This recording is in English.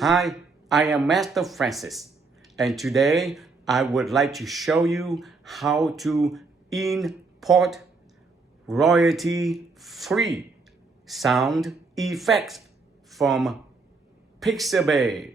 Hi, I am Master Francis, and today I would like to show you how to import royalty-free sound effects from Pixabay.